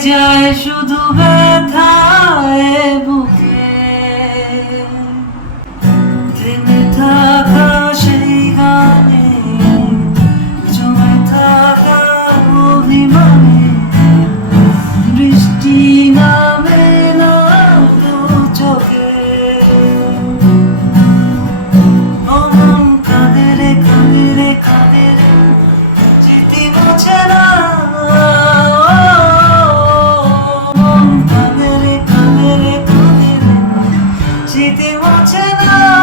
যায় শুধু ব্যথায় বুকে থেমে থাকা সেই গানে জমে থাকা অভিমানে বৃষ্টি নামে না দু চোখে মন কাঁদে রে কাঁদে রে কাঁদে রে স্মৃতি মুছে না মন কাঁদে রে কাঁদে রে কাঁদে রে স্মৃতি মুছে না